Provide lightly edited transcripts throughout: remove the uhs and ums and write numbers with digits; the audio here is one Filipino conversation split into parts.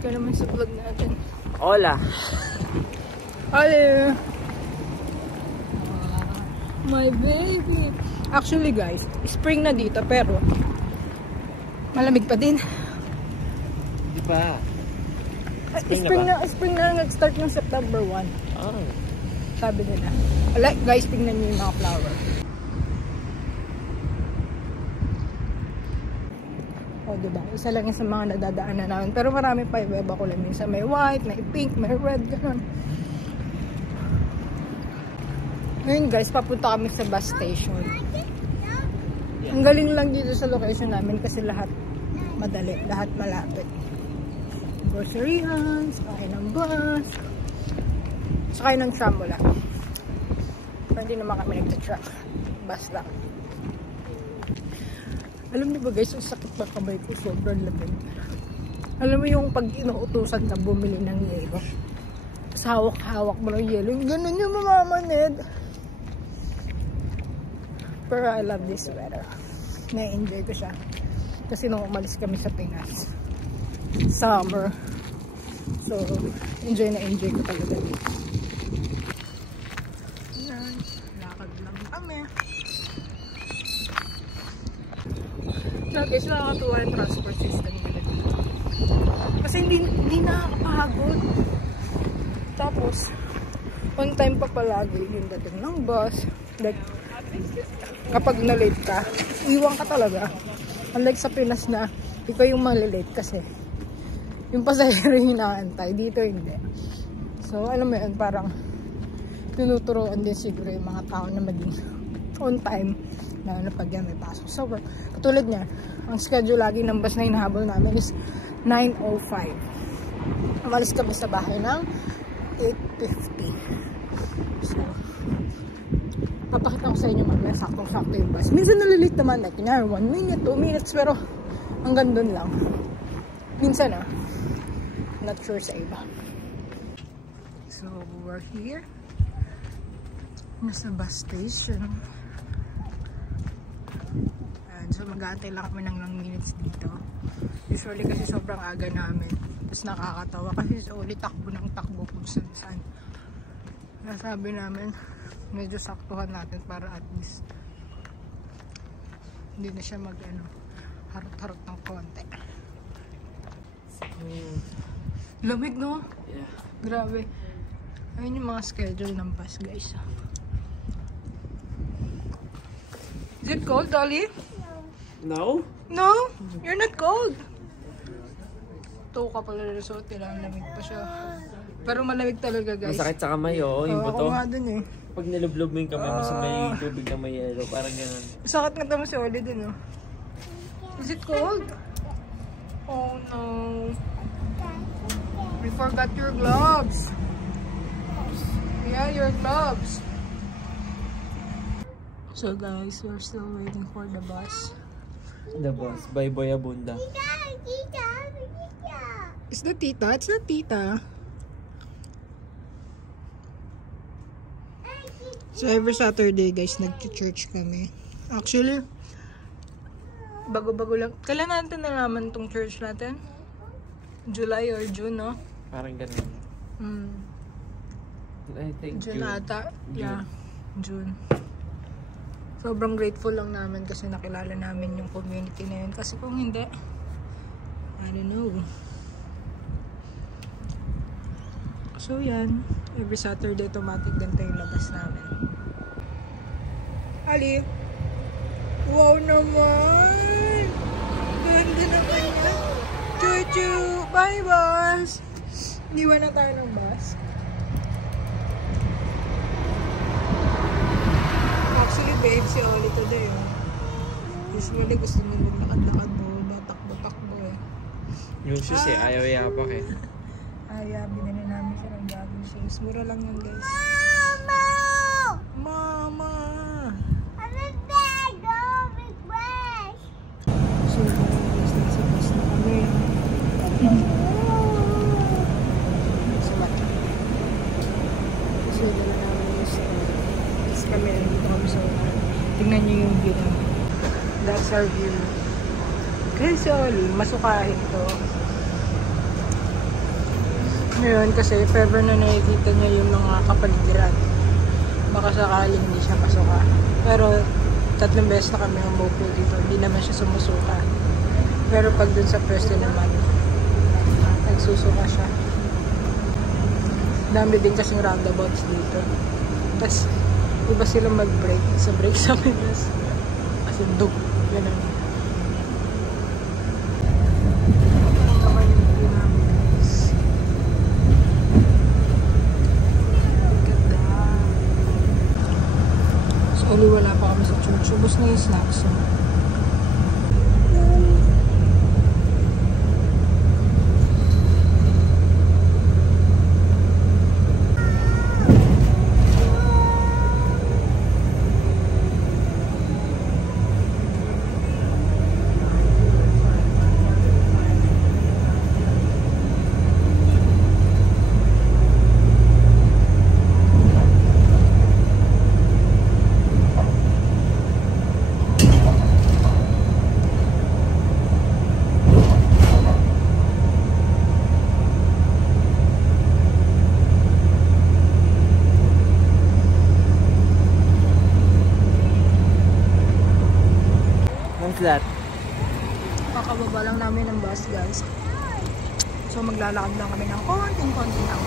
ka naman sa vlog natin. Hola! Hello! My baby! Actually guys, spring na dito pero malamig pa din. Di ba? Spring na nag-start ng September 1. Oh. Sabi nila. Guys, tingnan niyo yung mga flower. O, diba? Isa lang yung sa mga nadadaanan namin. Pero marami pa. Iba ko lang. Minsan may white, may pink, may red, gano'n. Ngayon guys, papunta kami sa bus station. Ang galing lang dito sa location namin kasi lahat madali, lahat malapit. Groceryhan, sakay ng bus, sakay ng tram wala. Pero hindi naman kami nagta-truck. Bus lang. Alam niyo ba guys, ang sakit ng kamay ko, sobrang lamig. Alam mo yung pag inuutusan ka bumili ng yelo, sa hawak-hawak mo ng yelo, yung ganun yung mamamanid. Pero I love this weather. Na-enjoy ko siya. Kasi nung umalis kami sa Pinas, summer. So, enjoy ko talaga dito. Yan. Lakad lang kami. So guys, nakakatuwa yung transport system nila dito. Kasi hindi nakakapagod. Tapos, on time pa palagi yung dating ng bus. Like, kapag na-late ka, iwan ka talaga. Unlike sa Pinas na ikaw yung malilate kasi yung pasahero yung hinaantay. Dito hindi. So, alam mo yun, parang tinuturoan din siguro yung mga tao na maging on time na pag yan may pasok sa work. Katulad niya, ang schedule lagi ng bus na hinahabol namin is 9:05. Umalis kami sa bahay ng 8:50. So, papakita ko sa inyo mamaya saktong-sakto yung bus. Minsan nalilate naman, like, 1 minute, 2 minutes, pero hanggang dun lang. Minsan not sure sa iba. So, we're here. Nasa bus station. And so, mag-aantay lang kami ng ilang minutes dito. Usually kasi sobrang aga namin. Tapos nakakatawa kasi ulit takbo ng takbo kung saan. Nasabi namin, medyo saktuhan natin para at least hindi na siya harot-harot ng konti. Lamig, no? Yeah. Grabe. Ayun yung mga schedule ng bus, guys. Is it cold, Dolly? No? No? You're not cold. Ito ka pala na suot nila. Lamig pa siya. Pero malamig talaga, guys. Masakit sa kamay, yung buto. Ako nga dun eh. Pag nilublob mo yung kamay mo sa may tubig na may yelo, parang ganun. Sakit nga tamo si Oli din, oh. Is it cold? Oh no. We forgot your gloves. Yeah, your gloves. So guys, we're still waiting for the bus. The bus by Boy Abunda. Is that Tita? It's not Tita. So every Saturday guys, nag-church kami. Actually, bago-bago lang. Kailan natin nalaman tong church natin? July or June, no? Parang ganun. I think June ata. Yeah, June. Sobrang grateful lang namin kasi nakilala namin yung community na yun. Kasi kung hindi, I don't know. So yan, every Saturday automatic ganito yung labas namin. Ali, wow naman! Ganda naman yan. Chuchu! Bye, bus! Iniwan na tayo ng bus. Actually, babe, si Oli today, oh. Usually, gusto nyo maglakad-lakad mo, matakbo-takbo, eh. Yung shoes ayaw yapak eh. Binili namin siya ng jogging shoes. Mura lang yan, guys. Mama! So, guys, nasa bus na kami. So, what? Kasi dala namin yung store. Tapos kami nandito kami sa tingnan nyo yung view namin. That's our view. Kasi Oli, masukahin to. Ngayon kasi if ever na nakikita niya yung mga kapaligiran, baka sakaling hindi siya pasuka. Pero 3 beses na kami umupo dito, hindi naman siya sumusuka. Pero pag dun sa pwesto naman, nagsusuka siya. Dami din kasing roundabouts dito. Tapos iba silang mag-break sa break sa Pinas. Kasi dug, ganun. Uli wala pa kami sa church. Ubus na yung snacks. That? Kakababa lang namin ng bus, guys. So maglalakad lang kami ng konting-konting lang.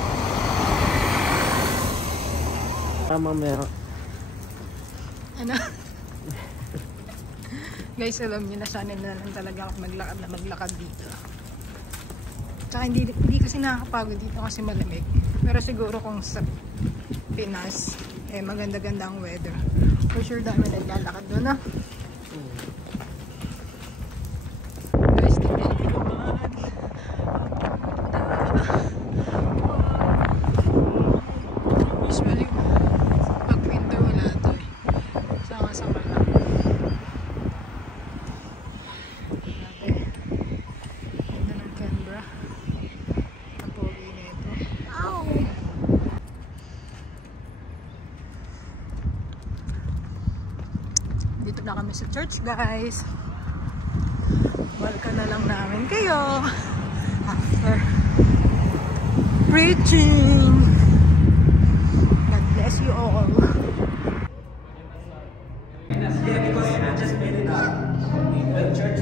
Tama meron. Ano? Guys, alam niyo na sana na lang talaga ako maglakad dito. Tsaka hindi kasi nakakapagod dito kasi malamig. Pero siguro kung sa Pinas, maganda-ganda ang weather. For sure dami naglalakad doon, no? Usually, pag winter wala ito eh. Sama-sama lang. Ganda ng Canberra. Ang pogi nito. Ow! Dito na kami sa church, guys. Welcome na lang namin kayo after preaching. God bless you all. Yeah, because I just made it up. The church